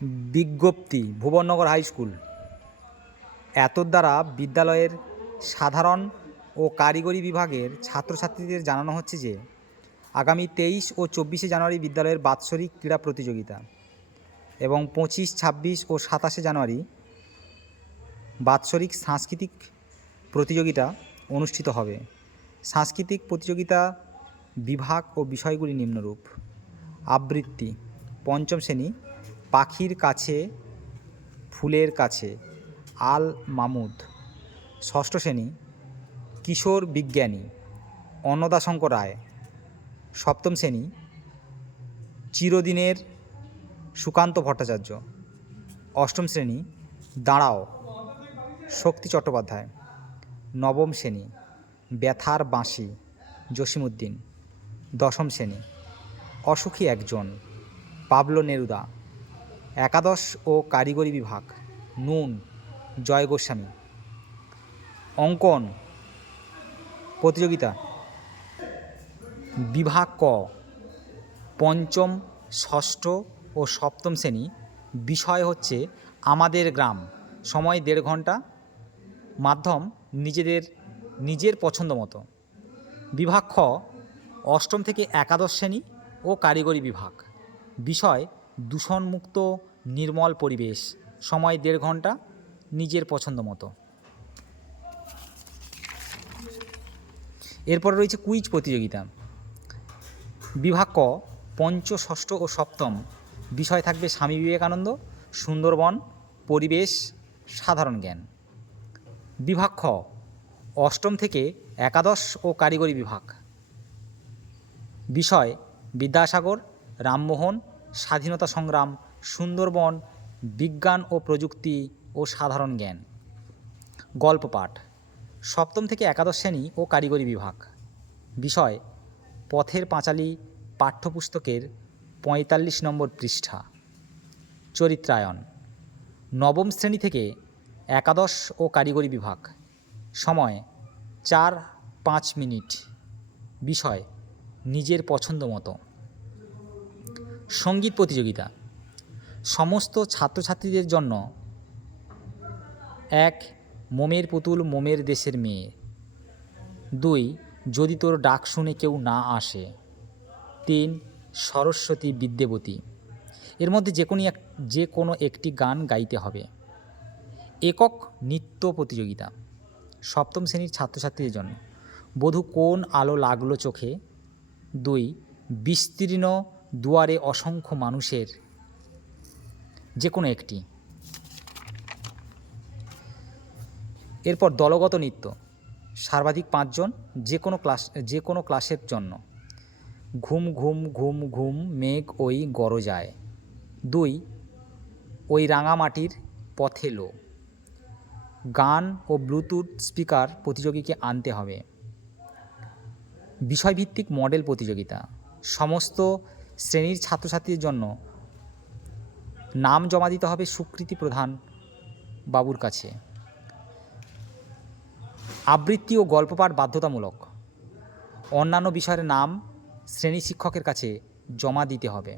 বিজ্ঞপ্তি Bhubannagar high school. এতদ্ দ্বারা বিদ্যালয়ের সাধারণ ও কারিগরি বিভাগের ছাত্রছাত্রীদের জানানো হচ্ছে যে আগামী 23 ও 24শে জানুয়ারি বিদ্যালয়ের বাৎসরিক ক্রীড়া প্রতিযোগিতা এবং 25, 26 ও 27শে জানুয়ারি বাৎসরিক সাংস্কৃতিক প্রতিযোগিতা অনুষ্ঠিত হবে। সাংস্কৃতিক প্রতিযোগিতা বিভাগ ও বিষয়গুলি নিম্নরূপ: আবৃত্তি, পঞ্চম শ্রেণী পাখির কাছে ফুলের কাছে আল মামুদ। ষষ্ঠ শ্রেণী কিশোর বিজ্ঞানী অন্নদাশঙ্কর রায়। সপ্তম শ্রেণী চিরদিনের সুকান্ত ভট্টাচার্য। অষ্টম শ্রেণী দাঁড়াও শক্তি চট্টোপাধ্যায়। নবম শ্রেণী ব্যথার বাঁশি জসিমউদ্দিন। দশম শ্রেণী অসুখী একজন পাবলো নেরুদা। একাদশ ও কারিগরি বিভাগ নুন জয় গোস্বামী। অঙ্কন প্রতিযোগিতা বিভাগ ক পঞ্চম, ষষ্ঠ ও সপ্তম শ্রেণী। বিষয় হচ্ছে আমাদের গ্রাম। সময় 1.5 ঘন্টা। মাধ্যম নিজের পছন্দ মতো। বিভাগ খ অষ্টম থেকে একাদশ শ্রেণী ও কারিগরি বিভাগ। বিষয় দূষণমুক্ত নির্মল পরিবেশ। সময় 1.5 ঘন্টা, নিজের পছন্দ মতো। এরপরে রয়েছে কুইজ প্রতিযোগিতা। বিভাগ ক পঞ্চ, ষষ্ঠ ও সপ্তম। বিষয় থাকবে স্বামী বিবেকানন্দ, সুন্দরবন, পরিবেশ, সাধারণ জ্ঞান। বিভাগ খ অষ্টম থেকে একাদশ ও কারিগরি বিভাগ। বিষয় বিদ্যাসাগর, রামমোহন, স্বাধীনতা সংগ্রাম, সুন্দরবন, বিজ্ঞান ও প্রযুক্তি ও সাধারণ জ্ঞান। গল্প পাঠ সপ্তম থেকে একাদশ শ্রেণী ও কারিগরি বিভাগ। বিষয় পথের পাঁচালী পাঠ্যপুস্তকের 45 নম্বর পৃষ্ঠা। চরিত্রায়ন নবম শ্রেণী থেকে একাদশ ও কারিগরি বিভাগ। সময় 4-5 মিনিট। বিষয় নিজের পছন্দ মতো। সঙ্গীত প্রতিযোগিতা সমস্ত ছাত্রছাত্রীদের জন্য। 1 মোমের পুতুল মোমের দেশের মেয়ে। 2 যদি তোর ডাক শুনে কেউ না আসে। 3 সরস্বতী বিদ্যাবতী। এর মধ্যে যে কোনো একটি গান গাইতে হবে। একক নৃত্য প্রতিযোগিতা সপ্তম শ্রেণীর ছাত্রছাত্রীদের জন্য। বধূ কোন আলো লাগলো চোখে। 2 বিস্তীর্ণ দুয়ারে অসংখ্য মানুষের। যে কোনো একটি। এরপর দলগত নৃত্য সর্বাধিক 5 জন, যে কোনো ক্লাসের জন্য। ঘুম ঘুম ঘুম ঘুম মেঘ ওই গরজায়। 2 ওই রাঙামাটির পথে লো। গান ও ব্লুটুথ স্পিকার প্রতিযোগীকে আনতে হবে। বিষয়ভিত্তিক মডেল প্রতিযোগিতা সমস্ত শ্রেণীর ছাত্রছাত্রীদের জন্য। নাম জমা দিতে হবে স্বীকৃতি প্রদান বাবুর কাছে। আবৃত্তি ও গল্প পাঠ বাধ্যতামূলক। অন্যান্য বিষয়ের নাম শ্রেণী শিক্ষকের কাছে জমা দিতে হবে।